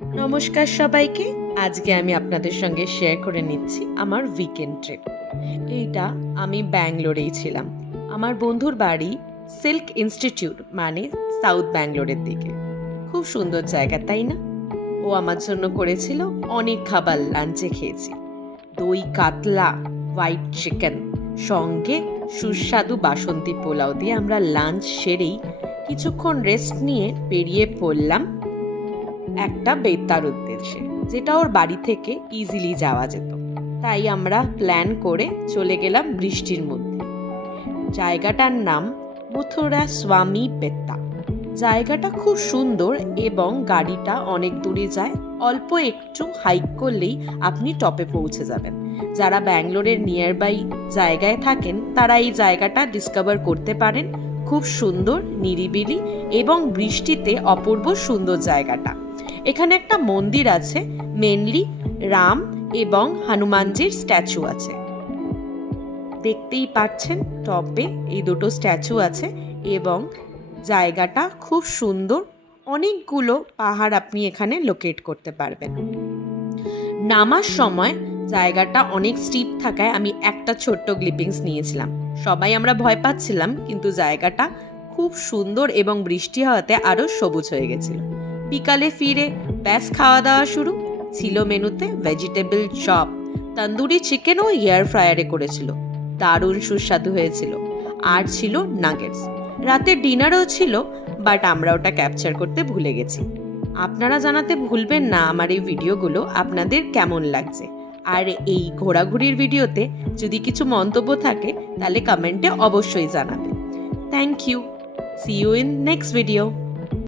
নমস্কার সবাইকে। আজকে আমি আপনাদের সঙ্গে শেয়ার করে নিচ্ছি আমার উইকেন্ড ট্রিপ। এইটা আমি ব্যাঙ্গালোরেই ছিলাম। আমার বন্ধুর বাড়ি সিল্ক ইনস্টিটিউট মানে সাউথ ব্যাঙ্গালোরের দিকে। খুব সুন্দর জায়গা, তাই না? ও আমার জন্য করেছিল অনেক খাবার, লাঞ্চে খেয়েছি। দই কাতলা, হোয়াইট চিকেন, সঙ্গে সুস্বাদু বাসন্তী পোলাও দিয়ে আমরা লাঞ্চ সেরেই কিছুক্ষণ রেস্ট নিয়ে বেরিয়ে পড়লাম একটা বেতার উদ্দেশ্যে, যেটা ওর বাড়ি থেকে ইজিলি যাওয়া যেত। তাই আমরা প্ল্যান করে চলে গেলাম বৃষ্টির মধ্যে। জায়গাটার নাম মথুরা স্বামী বেত্তা। জায়গাটা খুব সুন্দর এবং গাড়িটা অনেক দূরে যায়। অল্প একটু হাইক করলেই আপনি টপে পৌঁছে যাবেন। যারা ব্যাঙ্গালোরের নিয়ার বাই জায়গায় থাকেন তারা এই জায়গাটা ডিসকভার করতে পারেন। খুব সুন্দর, নিরিবিলি এবং বৃষ্টিতে অপূর্ব সুন্দর জায়গাটা। এখানে একটা মন্দির আছে, মেনলি রাম এবং হনুমানজির স্ট্যাচু আছে। দেখতেই পাচ্ছেন টপে এই দুটো স্ট্যাচু আছে এবং জায়গাটা খুব সুন্দর। অনেকগুলো পাহাড় আপনি এখানে লোকেট করতে পারবেন। নামার সময় জায়গাটা অনেক স্টিপ থাকায় আমি একটা ছোট্ট গ্লিপিংস নিয়েছিলাম। সবাই আমরা ভয় পাচ্ছিলাম, কিন্তু জায়গাটা খুব সুন্দর এবং বৃষ্টি হওয়াতে আরো সবুজ হয়ে গেছিল। বিকালে ফিরে ব্যাস খাওয়া দাওয়া শুরু। ছিল মেনুতে ভেজিটেবল চপ, তন্দুরি চিকেনও এয়ার ফ্রায়ারে করেছিল, দারুণ সুস্বাদু হয়েছিল। আর ছিল নাগেটস। রাতে ডিনারও ছিল, বাট আমরা ওটা ক্যাপচার করতে ভুলে গেছি। আপনারা জানাতে ভুলবেন না আমার এই ভিডিওগুলো আপনাদের কেমন লাগছে। আর এই ঘোরাঘুরির ভিডিওতে যদি কিছু মন্তব্য থাকে তাহলে কমেন্টে অবশ্যই জানাবেন। Thank you. See you in next video.